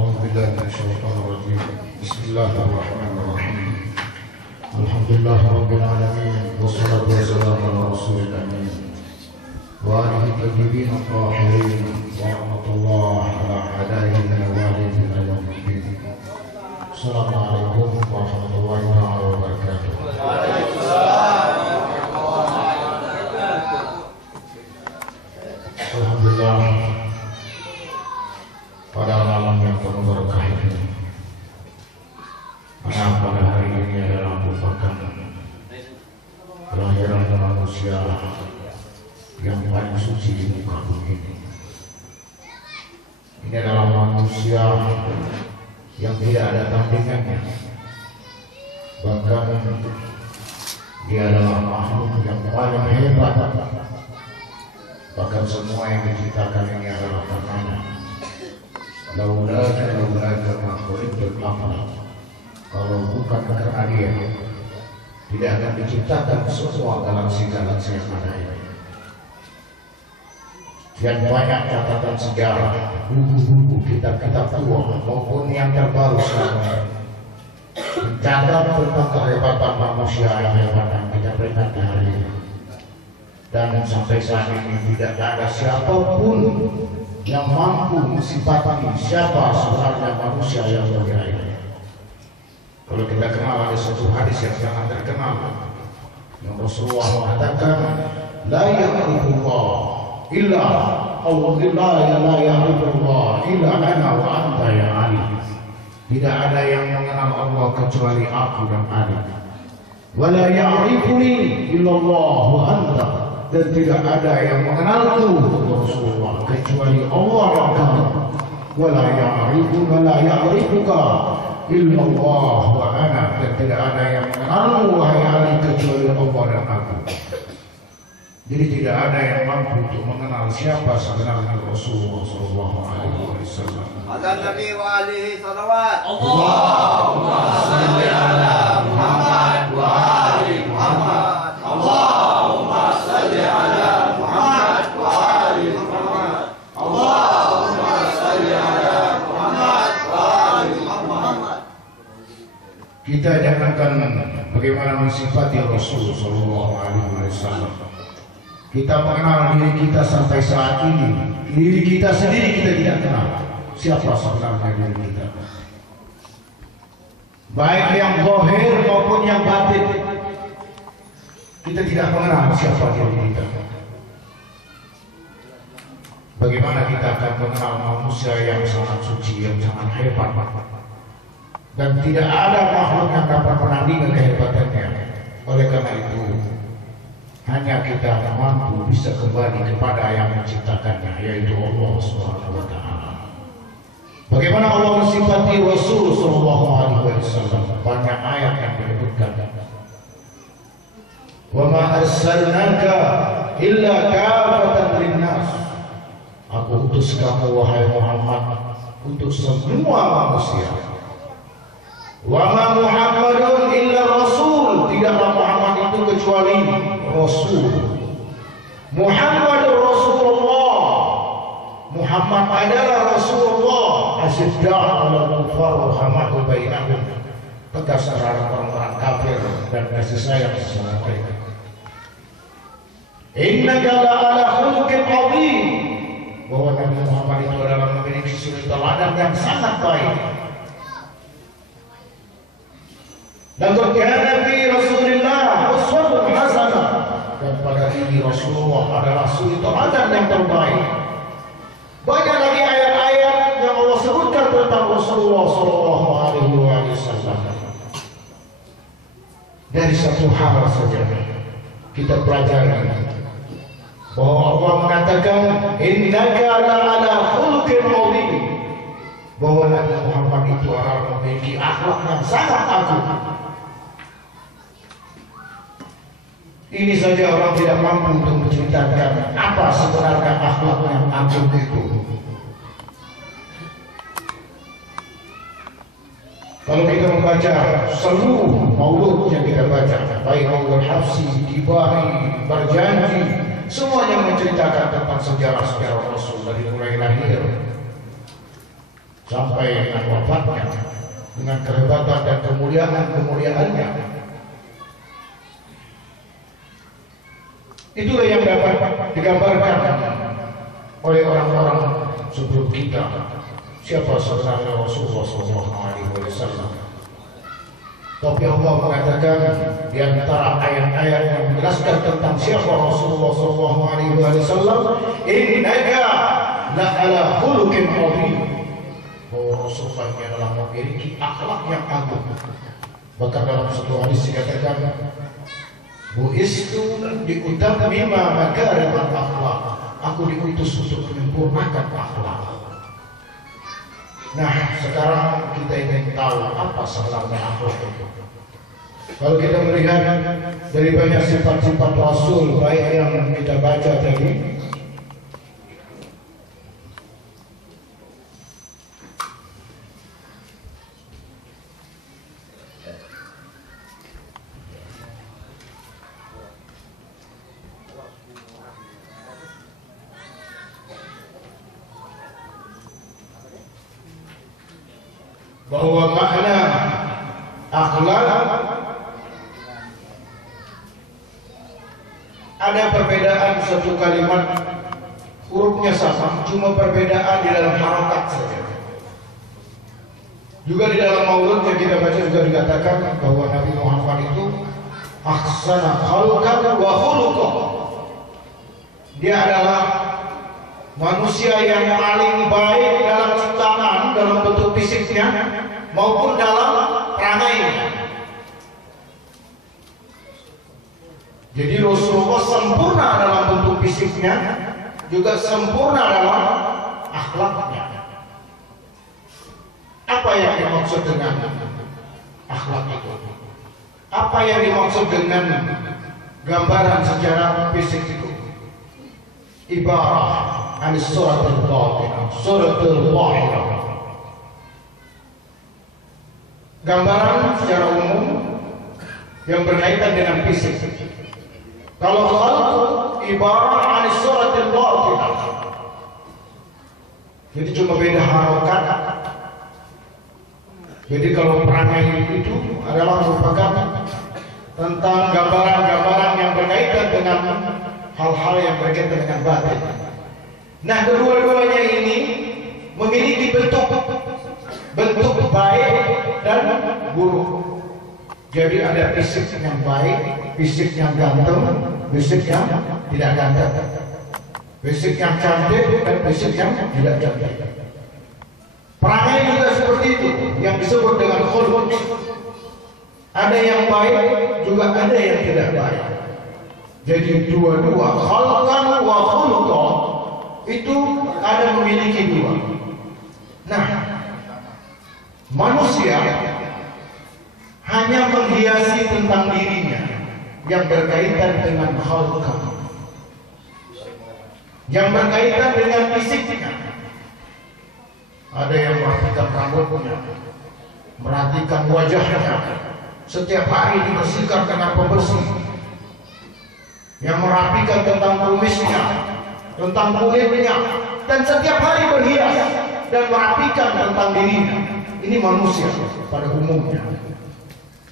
أعوذ بالله من الشيطان الرجيم. بسم الله الرحمن الرحيم. الحمد لله رب العالمين والصلاة والسلام على رسول الأمين وآله الطيبين الطاهرين ورحمة الله على أعدائه الأوالين إلى يوم الدين. السلام عليكم ورحمة الله وبركاته. Alhamdulillah, pada malam yang penuh berkah ini, mana pada hari ini adalah merupakan kelahiran manusia yang paling suci di muka bumi ini. Ini adalah manusia yang tidak ada tandingannya, bahkan dia adalah makhluk yang paling hebat. Bahkan semua yang diciptakan ini adalah karenanya. Laulaka ma khuliqtul aql. Kalau bukan karena dia, tidak akan diciptakan semua galaksi-galaksi yang ada ini. Dan banyak catatan sejarah, buku-buku, kitab-kitab tua maupun yang terbaru sekarang mencatat tentang kehebatan manusia yang hebat yang kita peringati hari ini. Dan sampai saat ini tidak ada siapapun yang mampu mensifati siapa sebenarnya manusia yang mulia ini. Kalau kita kenal ada satu hadis yang sangat terkenal yang Rasulullah mengatakan, la ya'rifullah illa Allah, la ya'rifullah illa ana wa anta ya Ali. Tidak ada yang mengenal Allah kecuali aku dan Ali. Wa la ya'rifuni illa Allah wa anta. Dan tidak ada yang mengenalku Rasulullah kecuali Allah dan kamu. Wala ya'rifu wa la ya'rifuka illa Allah wa ana. Dan tidak ada yang mengenalmu wahai Ali kecuali Allah dan aku. Jadi tidak ada yang mampu untuk mengenal siapa sebenarnya Rasulullah sallallahu alaihi wasallam. Ala Nabi wa alihi salawat. Allahumma salli ala Muhammad wa ali Muhammad. Allahumma salli ala Muhammad wa ali Muhammad. Allahumma salli ala Muhammad wa ali Muhammad. Kita jangankan bagaimana mensifati Rasul sallallahu alaihi wasallam. Kita mengenal diri kita sampai saat ini. Diri kita sendiri kita tidak kenal siapa sebenarnya diri kita. Baik yang zahir maupun yang batin. Kita tidak mengenal siapa diri kita. Bagaimana kita akan mengenal manusia yang sangat suci, yang sangat hebat, dan tidak ada makhluk yang dapat menandingi kehebatannya. Oleh karena itu, hanya kita mampu bisa kembali kepada yang menciptakannya, yaitu Allah Subhanahu wa Ta'ala. Bagaimana Allah mensifati Rasul sallallahu alaihi wasallam? Banyak ayat yang menyebutkan, wa ma arsalnaka illa kafatan linnas. Aku utus kamu wahai Muhammad untuk semua manusia. Wa ma Muhammadun illa rasul. Tidaklah Muhammad itu kecuali rasul. Muhammadur Rasulullah. Muhammad adalah Rasulullah. Asyidda 'alal kuffar rahamatu bainahum. Tegas terhadap orang-orang kafir dan kasih sayang sesama mereka. Innaka la'ala khuluqin 'azim. Bahwa Nabi Muhammad itu adalah memiliki suri teladan yang sangat baik. Laqad kana fi Rasulillah uswatun hasanah. Dan pada diri Rasulullah adalah suri teladan yang terbaik. Banyak lagi ayat-ayat yang Allah sebutkan tentang Rasulullah sallallahu alaihi wasallam. Dari satu hal saja kita pelajari bahwa Allah mengatakan innaka la'ala khuluqin 'azim. Bahwa Nabi Muhammad itu adalah memiliki akhlak yang sangat agung. Ini saja orang tidak mampu untuk menceritakan apa sebenarnya akhlak yang agung itu. Kalau kita membaca seluruh maulud yang kita baca, baik maulud Hafsi, Tibai, Berjanji, semuanya menceritakan tentang sejarah-sejarah Rasul dari mulai lahir sampai dengan wafatnya, dengan kehebatan dan kemuliaannya. Itulah yang dapat digambarkan oleh orang-orang sebelum kita. Siapa sebenarnya Rasulullah SAW? Tapi Allah mengatakan di antara ayat-ayat yang menjelaskan tentang siapa Rasulullah SAW, innaka la'ala khuluqin 'azim. Bahwa Rasulullah adalah memiliki akhlak yang agung. Bahkan dalam satu hadis dikatakan, bu'istu liutammima makarimal akhlak. Aku diutus untuk menyempurnakan akhlak. Nah, sekarang kita ingin tahu apa sebenarnya akhlak itu. Kalau kita melihat dari banyak sifat-sifat Rasul baik yang kita baca tadi, bahwa makna akhlak ada perbedaan satu kalimat, hurufnya sama, cuma perbedaan di dalam harokat saja. Juga di dalam maulud yang kita baca juga dikatakan bahwa Nabi Muhammad itu ahsana khalqan wa khuluqan. Dia adalah manusia yang paling baik dalam ciptaan, dalam bentuk fisiknya maupun dalam perangainya. Jadi Rasulullah sempurna dalam bentuk fisiknya, juga sempurna dalam akhlaknya. Apa yang dimaksud dengan akhlak itu? Apa yang dimaksud dengan gambaran secara fisik itu? Ibarat suratul batinah, suratul zahirah. Gambaran secara umum yang berkaitan dengan fisik. Kalau khalq ibarat suratul batinah, jadi cuma beda harokat. Jadi kalau perangai itu adalah merupakan tentang gambaran-gambaran yang berkaitan dengan hal-hal yang berkaitan dengan batin. Nah, kedua-duanya ini memiliki bentuk baik dan buruk. Jadi ada fisik yang baik, fisik yang ganteng, fisik yang tidak ganteng, fisik yang cantik dan fisik yang tidak cantik. Perangai juga seperti itu, yang disebut dengan khuluq. Ada yang baik, juga ada yang tidak baik. Jadi dua-dua khalqan wa khuluqan itu ada memiliki dua. Nah, manusia hanya menghiasi tentang dirinya yang berkaitan dengan khalqan, yang berkaitan dengan fisiknya. Ada yang merapikan rambutnya, merhatikan wajahnya, setiap hari dibersihkan dengan pembersih, yang merapikan tentang kumisnya, tentang kulitnya, dan setiap hari berhias dan merapikan tentang dirinya. Ini manusia pada umumnya,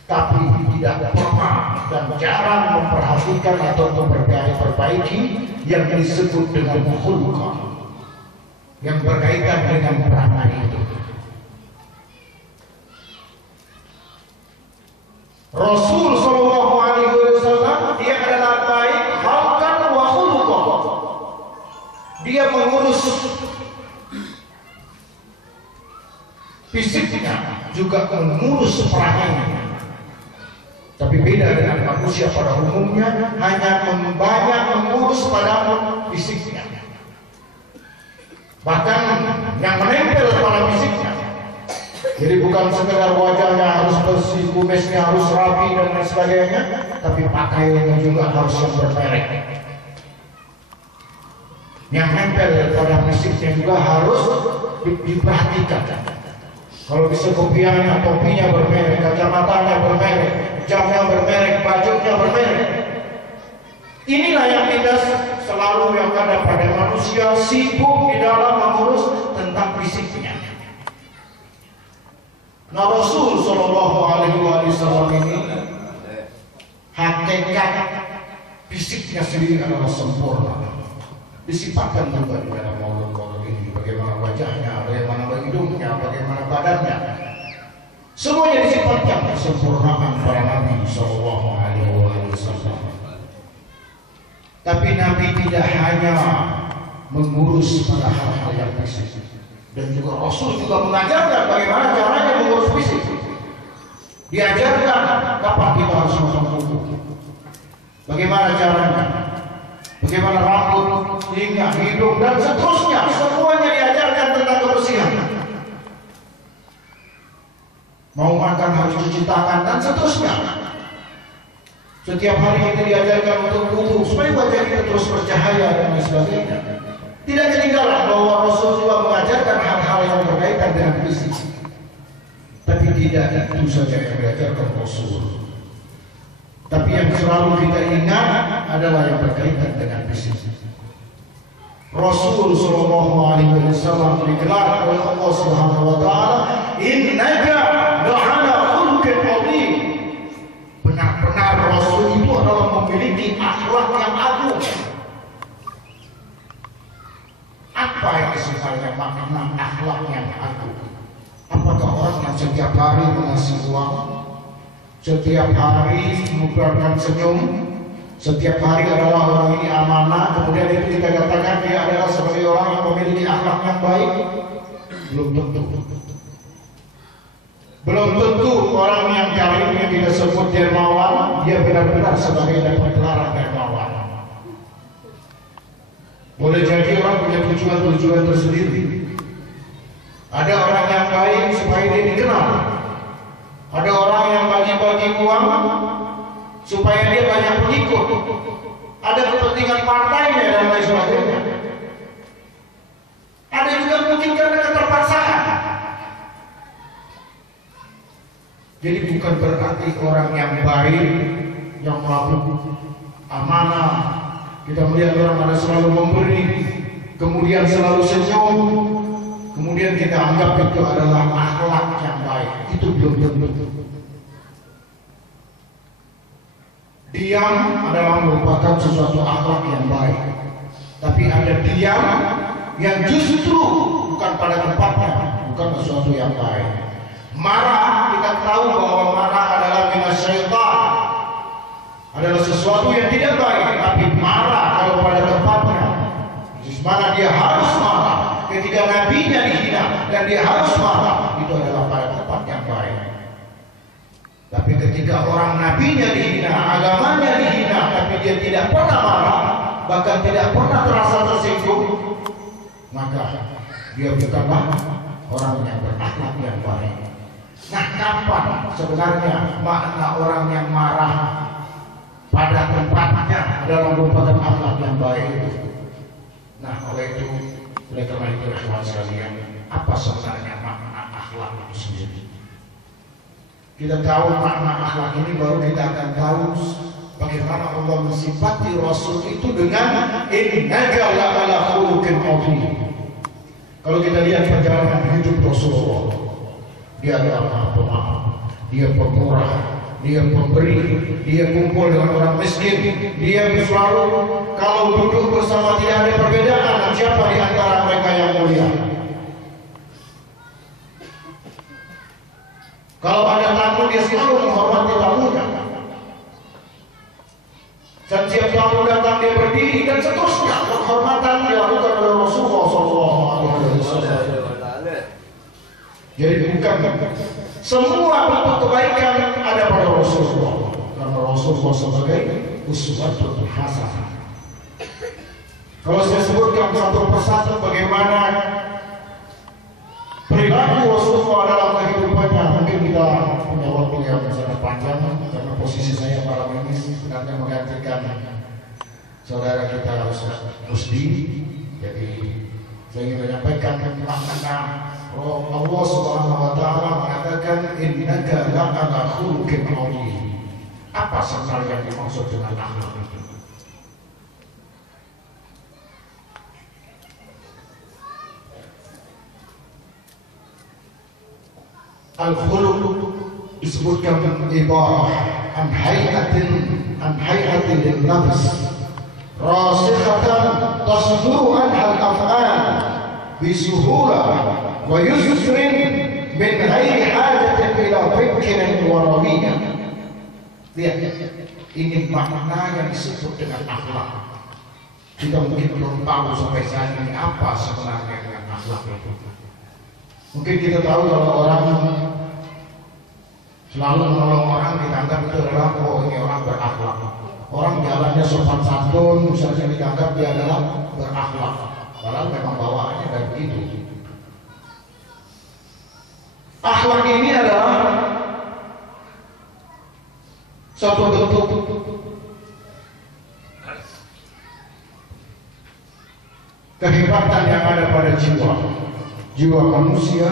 tapi tidak pernah dan jarang memperhatikan atau memperbaiki yang disebut dengan khuluq, yang berkaitan dengan perangai itu. Rasul Shallallahu Alaihi Wasallam dia adalah baik khalqan wa khuluqan. Dia mengurus fisiknya, juga mengurus perangainya. Tapi beda dengan manusia pada umumnya, hanya banyak mengurus pada fisiknya. Bahkan yang menempel pada fisiknya. Jadi bukan sekedar wajahnya harus bersih, kumisnya harus rapi dan lain sebagainya, tapi pakaiannya juga harus yang bermerek. Yang nempel pada fisiknya juga harus diperhatikan. Kalau bisa kopiahnya, topinya bermerek, kacamatanya bermerek, jamnya bermerek, bajunya bermerek. Inilah yang kita selalu yang ada pada manusia, sibuk di dalam mengurus tentang fisiknya. fisiknya sendiri adalah sempurna. Disifatkan juga di dalam maulud ini, bagaimana wajahnya, bagaimana hidungnya, bagaimana badannya. Semuanya disifatkan kesempurnaan para Nabi Sallallahu Alaihi Wasallam. Tapi Nabi tidak hanya mengurus pada hal-hal yang fisik, dan juga Rasul juga mengajarkan bagaimana caranya mengurus fisik. Diajarkan kapan kita harus masuk wudu, bagaimana caranya, bagaimana rambut, hingga hidung dan seterusnya, semuanya diajarkan tentang kebersihan. Mau makan harus cuci tangan dan seterusnya. Setiap hari kita diajarkan untuk wudu supaya wajah kita terus bercahaya dan sebagainya. Tidak ketinggalan bahwa Rasul juga mengajarkan hal-hal yang berkaitan dengan fisik. Tapi tidak itu saja yang diajarkan Rasul. Tapi yang selalu kita ingat adalah yang berkaitan dengan fisik. Rasul Sallallahu Alaihi Wasallam digelar oleh Allah Subhanahu Wa Taala, Innaka la'ala khuluqin 'azim. Benar-benar Rasul itu adalah memiliki akhlak yang agung. Apa yang sebenarnya makna akhlak yang agung? Apakah orang yang setiap hari mengasih uang, setiap hari mengeluarkan senyum, setiap hari adalah orang ini amanah, kemudian itu kita katakan dia adalah sebagai orang yang memiliki akhlak yang baik? Belum tentu. Belum tentu orang yang karirnya kita sebut dermawan, dia benar-benar sebagai dapat gelaran dermawan. Boleh jadi orang punya tujuan-tujuan tersendiri. Ada orang yang baik supaya dia dikenal. Ada orang yang bagi-bagi uang supaya dia banyak pengikut. Ada kepentingan partainya dan lain sebagainya. Ada juga mungkin karena keterpaksaan. Jadi bukan berarti orang yang baik, yang melakukan amanah, kita melihat orang ada selalu memberi, kemudian selalu senyum, kemudian kita anggap itu adalah akhlak yang baik. Itu belum tentu. Diam adalah merupakan sesuatu akhlak yang baik. Tapi ada diam yang justru bukan pada tempatnya, bukan sesuatu yang baik. Marah, kita tahu bahwa marah adalah minasyaitan, adalah sesuatu yang tidak baik. Tapi marah kalau pada tempatnya, di mana dia harus marah, ketika nabinya dihina dan dia harus marah, itu adalah pada tempat yang baik. Tapi ketika orang nabinya dihina, agamanya dihina, tapi dia tidak pernah marah, bahkan tidak pernah terasa tersinggung, maka dia bukanlah orang yang berakhlak yang baik. Nah, kapan sebenarnya makna orang yang marah pada tempatnya adalah merupakan akhlak yang baik? Nah, oleh itu, oleh karena itu, ikhwan sekalian, apa sebenarnya makna akhlak itu sendiri? Kita tahu makna akhlak ini, baru kita akan tahu bagaimana Allah mensifati Rasul itu dengan innaka la'ala khuluqin 'azim. Kalau kita lihat perjalanan hidup Rasulullah, dia adalah pemaaf, dia pemurah, dia pemberi, dia kumpul dengan orang miskin, dia selalu kalau duduk bersama tidak ada perbedaan siapa di antara mereka yang mulia. Kalau ada tamu dia selalu menghormati tamunya. Dan setiap tamu datang dia berdiri dan seterusnya. Penghormatan dilakukan oleh Rasulullah SAW. Jadi bukan semua bentuk kebaikan ada pada Rasulullah, karena Rasulullah sebagai uswatun hasanah. Kalau saya sebutkan satu persatu bagaimana perilaku Rasulullah dalam kehidupannya, mungkin kita punya waktu yang sangat panjang, karena posisi saya malam ini sebenarnya menggantikan saudara kita Ustaz Rusdi. Jadi saya ingin menyampaikan makna Allah Subhanahu Wa Taala mengatakan innaka la'ala khuluqin 'azim. Apa sebenarnya yang dimaksud dengan akhlak itu? Al-khuluq disebutkan ibarah an hayatin an hay'atil nafs rasikhatan tasduru anha al-af'al bisuhulah wa yusrin min ghairi hajatin ila fikrin wa rawiyah. Lihat, ini makna yang disebut dengan akhlak. Kita mungkin belum tahu sampai saat ini apa sebenarnya dengan akhlak itu. Mungkin kita tahu kalau orang selalu menolong orang dianggap itu adalah ini orang berakhlak. Orang jalannya sopan santun, misalnya dianggap dia adalah berakhlak. Padahal memang bawaannya kayak begitu. Akhlak ini adalah suatu bentuk kehebatan yang ada pada jiwa manusia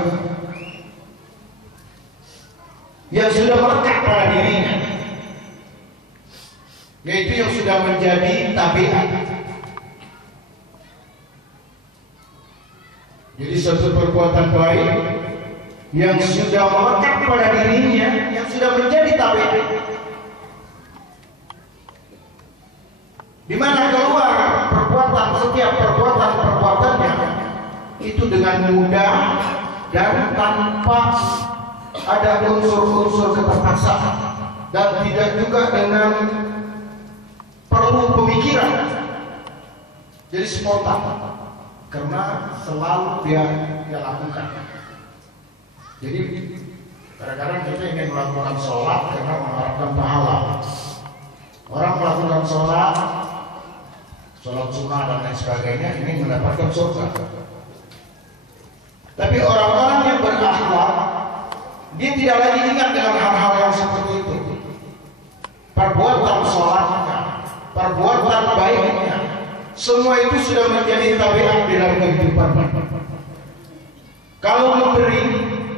yang sudah melekat pada dirinya, yaitu yang sudah menjadi tabiat. Jadi suatu perbuatan baik yang sudah melekat pada dirinya, yang sudah menjadi tabiat, di mana keluar setiap perbuatannya itu dengan mudah dan tanpa ada unsur-unsur keterpaksaan, dan tidak juga dengan perlu pemikiran. Jadi spontan, karena selalu dia lakukan. Jadi kadang-kadang kita ingin melakukan sholat karena mengharapkan pahala. Orang melakukan sholat sunnah dan lain sebagainya ini mendapatkan surga. Tapi orang-orang yang berakhlak, dia tidak lagi ingat dengan hal-hal yang seperti itu. Perbuatan sholatnya, perbuatan baiknya, semua itu sudah menjadi tabiat di dalam kehidupan. Kalau memberi,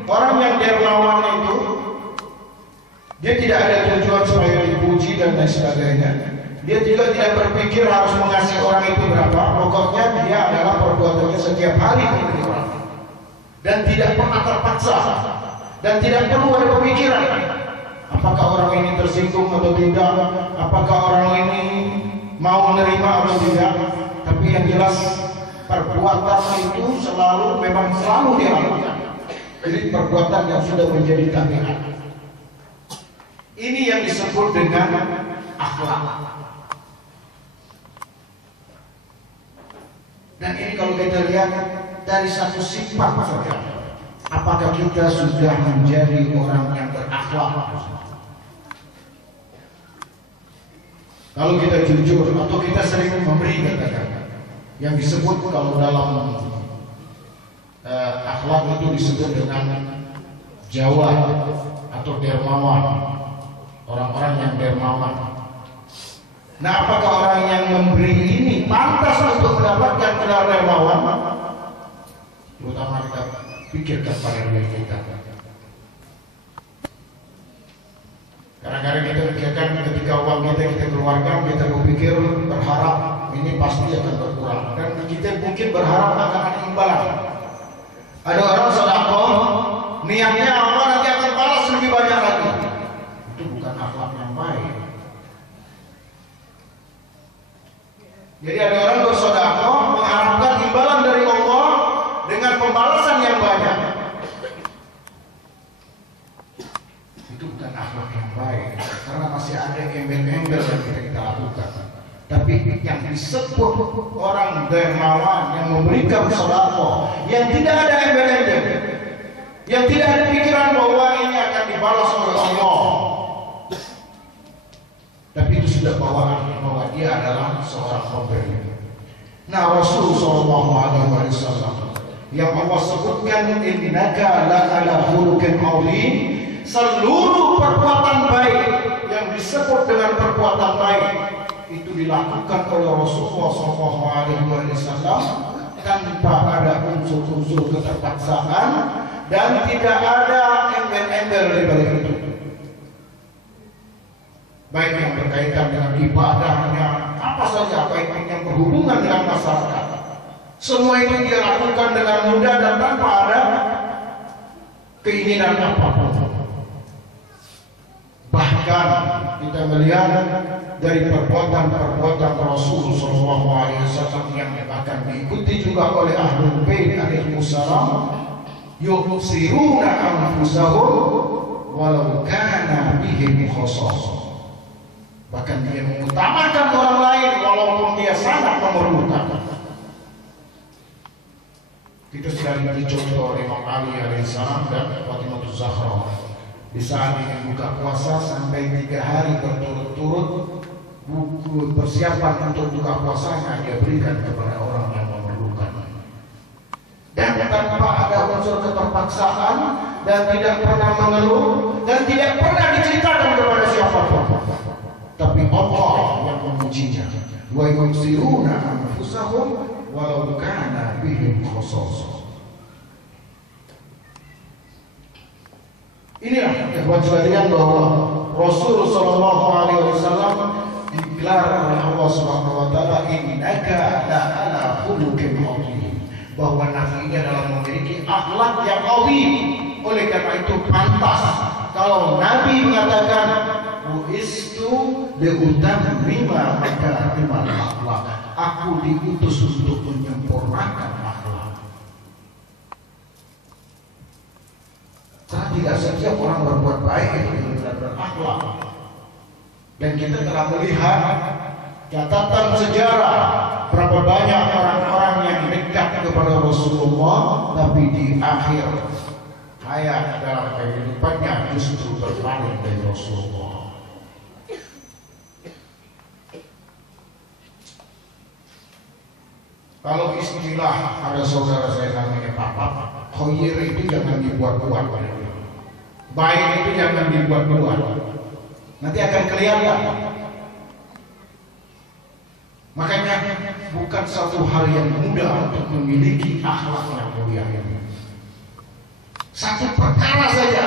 orang yang dermawan itu, dia tidak ada tujuan supaya dipuji dan lain sebagainya. Dia juga tidak berpikir harus mengasihi orang itu berapa. Pokoknya dia adalah perbuatannya setiap hari memberi orang, dan tidak pernah terpaksa, dan tidak perlu ada pemikiran apakah orang ini tersinggung atau tidak, apakah orang ini mau menerima atau tidak. Tapi yang jelas perbuatan itu memang selalu dia lakukan. Jadi perbuatan yang sudah menjadi tabiat. Ini yang disebut dengan akhlak. Dan ini kalau kita lihat dari satu sifat saja, apakah kita sudah menjadi orang yang berakhlak? Kalau kita jujur atau kita sering memberi, katakan, yang disebut kalau dalam akhlak itu disebut dengan Jawa atau dermawan, orang-orang yang dermawan. Nah, apakah orang yang memberi ini pantas untuk mendapatkan gelar dermawan? Terutama kita pikirkan pada diri kita. Kadang-kadang kita pikirkan ketika uang kita keluarkan, kita berpikir berharap ini pasti akan berkurang, dan kita mungkin berharap akan ada imbalan. Ada orang sedekah, niatnya Allah nanti akan balas lebih banyak lagi. Itu bukan akhlak yang baik. Jadi ada orang bersedekah mengharapkan imbalan dari Allah dengan pembalasan yang banyak. Itu bukan akhlak yang baik, karena masih ada embel-embel yang kita lakukan. Tapi yang disebut orang dermawan yang memberikan sedekah, yang tidak ada embel-embel, yang tidak ada pikiran bahwa ini akan dibalas oleh Allah, tapi itu sudah bawaan bahwa dia adalah seorang pemberi. Nah, Rasulullah SAW yang Allah sebutkan innaka la'ala khuluqin 'azim, seluruh perbuatan baik yang disebut dengan perbuatan baik itu dilakukan oleh Rasulullah SAW tanpa ada unsur-unsur keterpaksaan dan tidak ada embel-embel di balik itu. Baik yang berkaitan dengan ibadahnya, apa saja, baik yang berhubungan dengan masyarakat, semua itu dia lakukan dengan mudah dan tanpa ada keinginan apapun. Bahkan kita melihat dari perbuatan-perbuatan Rasul Shallallahu Alaihi Wasallam yang akan diikuti juga oleh Ahlul Bait alaihissalam, yusiruna anfusahum walau kana bihim khassasah. Bahkan dia mengutamakan orang lain walaupun dia sangat memerlukan. Itu sudah dicontoh oleh Imam Ali alaihissalam dan Fatimah Zahra. Di saat ingin buka puasa sampai 3 hari berturut-turut, buku persiapan untuk buka puasanya dia berikan kepada orang yang memerlukan. Dan tanpa ada unsur keterpaksaan dan tidak pernah mengeluh dan tidak pernah diceritakan kepada siapapun. Tapi Allah yang memujinya. Wa yusiruna anfusahum walau kana bihim khassasah. Inilah ikhwan sekalian bahwa Rasul Shallallahu Alaihi Wasallam digelar oleh Allah Subhanahu Wa Taala, innaka la'ala khuluqin azim, bahwa Nabi ini adalah memiliki akhlak yang azim. Oleh karena itu pantas kalau Nabi mengatakan buistu liutammima makarimal akhlak, aku diutus untuk menyempurnakan akhlak. Karena tidak setiap orang berbuat baik itu benar-benar akhlak. Dan kita telah melihat catatan sejarah berapa banyak orang-orang yang dekat kepada Rasulullah, tapi di akhir hayat dalam kehidupannya justru berpaling dari Rasulullah. Kalau istilah ada saudara saya namanya Papa, khoyir itu jangan dibuat-buat. Baik itu jangan dibuat-buat. Nanti akan kelihatan. Makanya bukan satu hal yang mudah untuk memiliki akhlak yang mulia ini. Satu perkara saja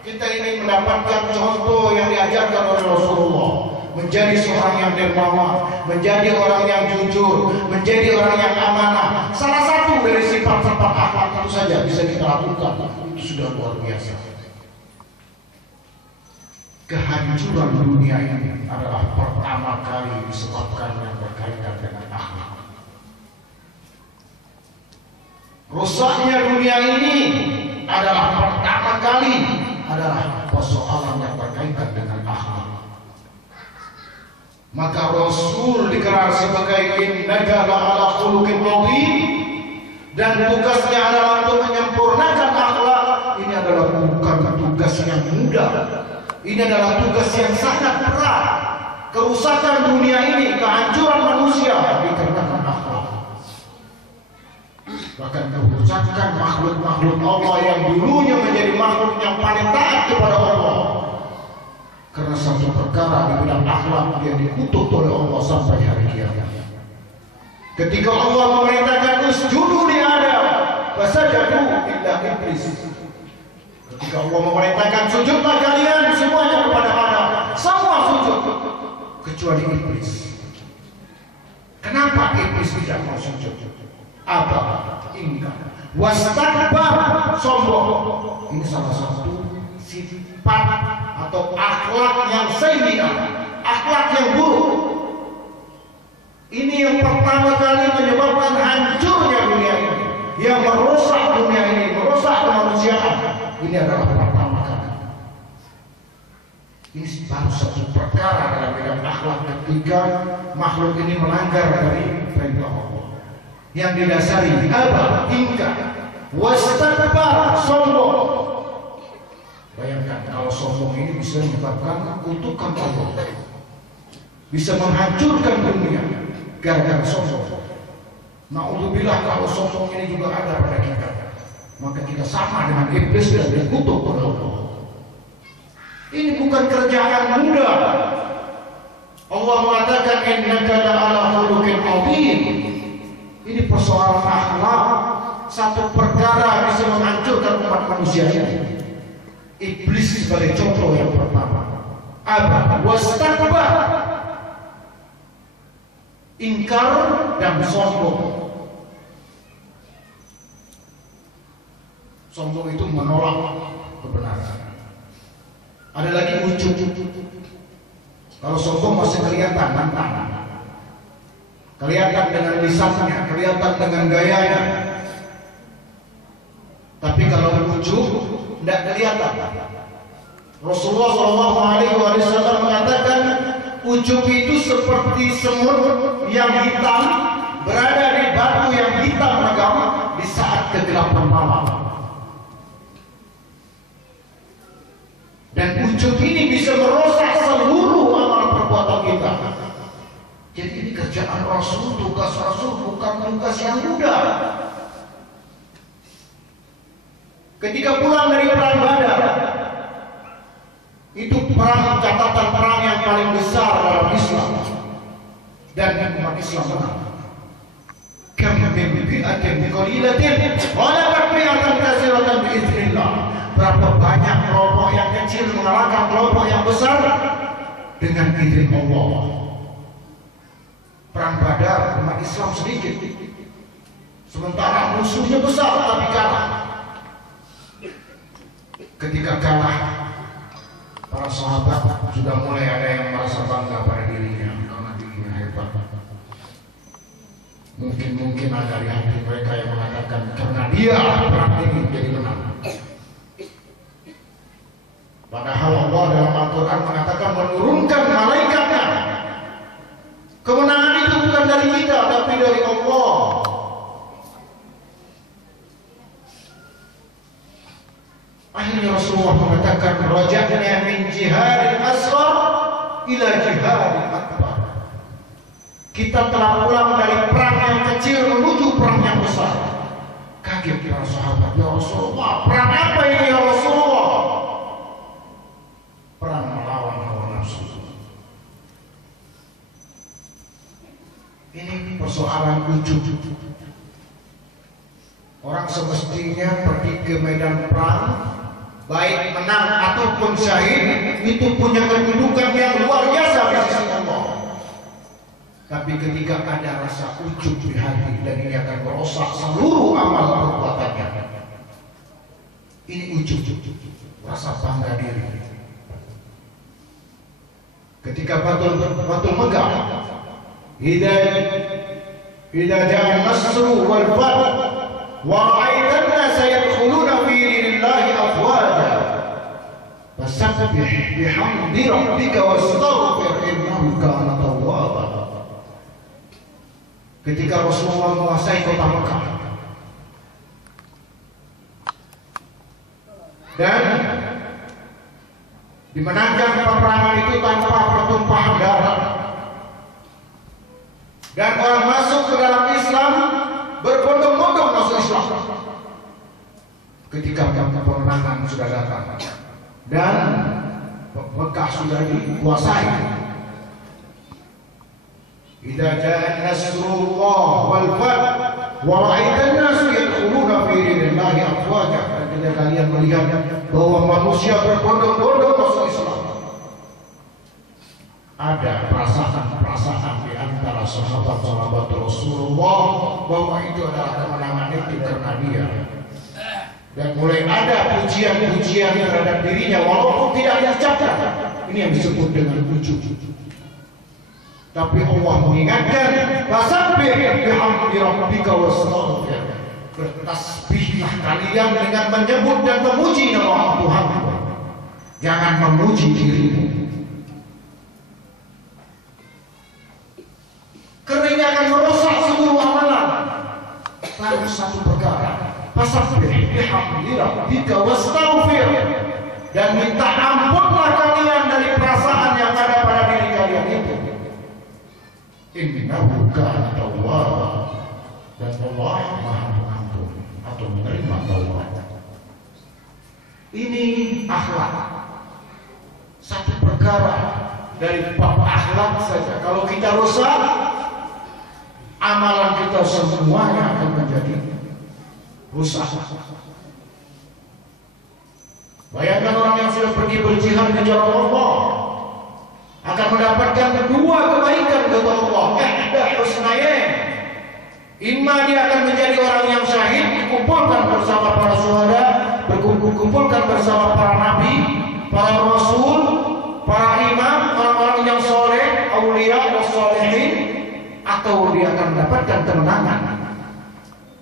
kita ingin mendapatkan contoh yang diajarkan oleh Rasulullah. Menjadi seorang yang dermawan, menjadi orang yang jujur, menjadi orang yang amanah. Salah satu dari sifat-sifat akhlak itu saja bisa kita lakukan. Itu sudah luar biasa. Kehancuran dunia ini adalah pertama kali disebabkan yang berkaitan dengan akhlak. Rusaknya dunia ini adalah pertama kali adalah persoalan yang berkaitan dengan akhlak. Maka Rasul digelar sebagai innaka la'ala khuluqin azim, dan tugasnya adalah untuk menyempurnakan akhlak. Ini adalah bukan tugas yang mudah. Ini adalah tugas yang sangat berat. Kerusakan dunia ini, kehancuran manusia dikarenakan akhlak. Bahkan kerusakan makhluk-makhluk Allah yang dulunya menjadi makhluk yang paling taat kepada Allah, karena satu perkara di bidang akhlak dia dikutuk oleh Allah sampai hari kiamat. Ketika Allah memerintahkan usjudu li Adam, fasajadu illa iblis. Ketika Allah memerintahkan sujudlah kalian semuanya kepada Adam, semua sujud kecuali iblis. Kenapa iblis tidak mau sujud? Apa? Ingkar, wastakbar, sombong. Ini salah satu sifat atau akhlak yang sayyi'ah, akhlak yang buruk. Ini yang pertama kali menyebabkan hancurnya dunia ini, yang merusak dunia ini, merusak kemanusiaan. Ini adalah pertama kali. Ini baru satu perkara dalam bidang akhlak ketika makhluk ini melanggar dari perintah Allah, yang didasari apa? Ingkar, wastakbar, sombong. Bayangkan kalau sombong ini bisa menyebabkan kutukan Allah, bisa menghancurkan dunia gara-gara sombong. Na'udzubillah kalau sombong ini juga ada pada kita, maka kita sama dengan iblis dan dikutuk oleh Allah. Ini bukan kerjaan mudah. Allah mengatakan innaka la'ala khuluqin azim. Ini persoalan akhlak, satu perkara bisa menghancurkan umat manusia ini. Iblis sebagai contoh yang pertama. Apa? Wastakbar, ingkar dan sombong. Sombong itu menolak kebenaran. Ada lagi ujub. Kalau sombong masih kelihatan nantang, kelihatan dengan lisannya, kelihatan dengan gayanya. Tapi kalau ujub tidak kelihatan. Rasulullah SAW mengatakan ujub itu seperti semut yang hitam berada di batu yang hitam legam di saat kegelapan malam. Dan ujub ini bisa merusak seluruh amal perbuatan kita. Jadi ini kerjaan Rasul, tugas Rasul bukan tugas yang mudah. Ketika pulang dari perang Badar, itu perang, catatan perang yang paling besar dalam Islam, dan umat Islam menang. Kam min fi'atin qalilatin ghalabat fi'atan katsiratan bi'idznillah. Berapa banyak kelompok yang kecil mengalahkan kelompok yang besar dengan izin Allah. Perang Badar umat Islam sedikit, sementara musuhnya besar tapi kalah. Ketika kalah, para sahabat sudah mulai ada yang merasa bangga pada dirinya karena dirinya hebat. Mungkin ada di hati mereka yang mengatakan karena dia perang ini jadi menang. Padahal Allah dalam Al-Quran mengatakan menurunkan malaikatnya. Kemenangan itu bukan dari kita tapi dari Allah. Akhirnya Rasulullah mengatakan raja'na min jihadil asghar ila jihadil akbar. Kita telah pulang dari perang yang kecil menuju perang yang besar. Kaget para sahabat, ya Rasulullah, perang apa ini ya Rasulullah? Perang melawan hawa nafsu. Ini persoalan ujub. Orang semestinya pergi ke medan perang, baik menang ataupun syahid, itu punya kedudukan yang luar biasa di sisi Allah. Tapi ketika ada rasa ujub di hati, dan ini akan merusak seluruh amal perbuatannya. Ini ujub, rasa bangga diri. Ketika Batul Megah, idza ja'a an-nasru wal fath wa ra'aitan nasa yadkhuluna fi dinillahi afwaja fasabbih bihamdi rabbika wastaghfir innahu kana tawwaba. Ketika Rasulullah menguasai kota Mekah dan dimenangkan peperangan itu tanpa pertumpahan darah, dan orang masuk ke dalam Islam berbondong-bondong masuk Islam. Ketika kemenangan sudah datang dan Mekah sudah dikuasai, idza ja'a nasrullah wal fath wa ra'aitan nas yadkhuluna fi dinillahi afwaja. Ketika kalian melihat bahwa manusia berbondong-bondong masuk Islam, ada perasaan di antara sahabat-sahabat Rasulullah bahwa itu adalah kemenangan itu karena dia. Dan mulai ada pujian-pujian terhadap dirinya walaupun tidak diucapkan. Ini yang disebut dengan ujub. Tapi Allah mengingatkan, fasabbih bihamdi rabbika wastaghfir. Bertasbihlah kalian dengan menyebut dan memuji nama Tuhan. Jangan memuji dirimu. Karena ini akan merusak seluruh amalan. Lalu satu perkara, fasabbih bihamdi rabbika wastaghfir, dan minta ampunlah kalian dari perasaan yang ada pada diri kalian itu. Innahu kana tawwaba, dan Allah Maha Pengampun atau menerima taubat. Ini akhlak. Satu perkara dari bab akhlak saja. Kalau kita rusak, amalan kita semuanya akan menjadi rusak. Bayangkan orang yang sudah pergi berjihad di jalan Allah akan mendapatkan dua kebaikan dari Allah. Ihda husnayain. Imma dia akan menjadi orang yang syahid, dikumpulkan bersama para syuhada, berkumpulkan bersama para nabi, para rasul, para imam, orang-orang yang soleh, aulia, wasolehin, atau dia akan mendapatkan kemenangan.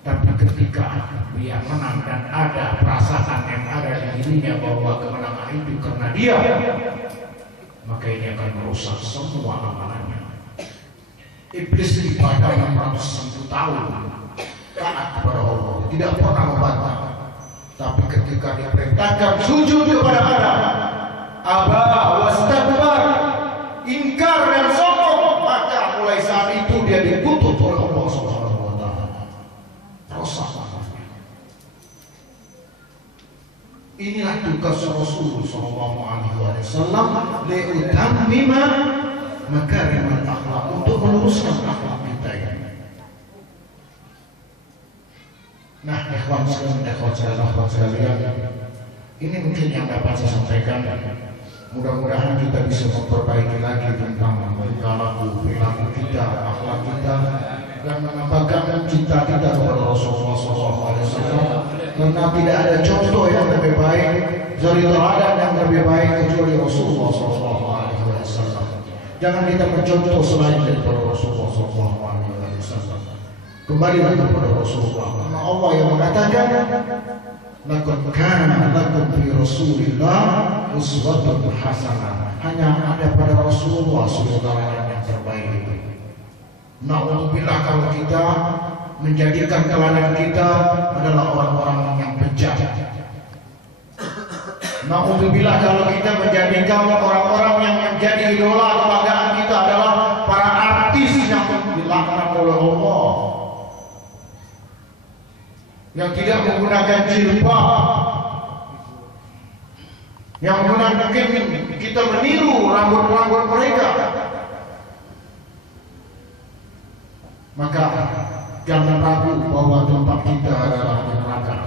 Tapi ketika dia menang dan ada perasaan yang ada di dirinya bahwa kemenangan itu karena dia, maka ini akan merusak semua amalannya. Iblis ibadah 601 tahun taat kepada Allah, tidak pernah membantah. Tapi ketika diperintahkan sujud kepada Adam, aba wastakbar, ingkar dan sombong, maka mulai saat itu dia dikutuk oleh Allah Subhanahu wa taala. Rusak amalnya. Inilah tugas Rasul sallallahu alaihi wasallam, liutammima makarimal akhlak, untuk meluruskan akhlak kita ini. Nah, ikhwan sekalian, ini mungkin yang dapat saya sampaikan. Mudah-mudahan kita bisa memperbaiki lagi tentang perilaku kita, akhlak kita, dan menambahkan cinta kita kepada Rasulullah SAW. Karena tidak ada contoh yang lebih baik, dari teladan yang lebih baik kecuali Rasulullah SAW. Jangan kita mencontoh selain daripada Rasulullah SAW. Kembalilah kepada Rasulullah. Karena Allah yang mengatakan, laqad kana lakum fi Rasulillah uswatun hasanah. Hanya ada pada Rasulullah saudara yang terbaik. Na'udzubillah kalau kita menjadikan teladan kita adalah orang-orang yang bejat. Na'udzubillah kalau kita menjadikan orang-orang yang menjadi idola kebanggaan kita adalah para artis yang dilaknat oleh Allah, yang tidak menggunakan jilbab, yang mungkin kita meniru rambut-rambut mereka. Maka jangan ragu bahwa tempat kita adalah neraka.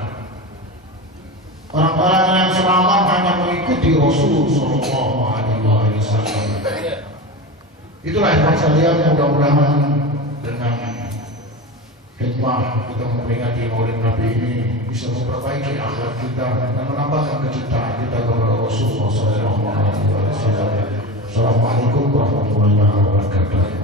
Orang-orang yang selamat hanya mengikuti Rasul sallallahu alaihi wasallam. Itulah yang saya lihat, mudah-mudahan dengan hikmah kita memperingati Maulid Nabi ini bisa memperbaiki akhlak kita dan menambahkan kecintaan kita kepada Rasulullah sallallahu alaihi wasallam. Assalamualaikum warahmatullahi wabarakatuh.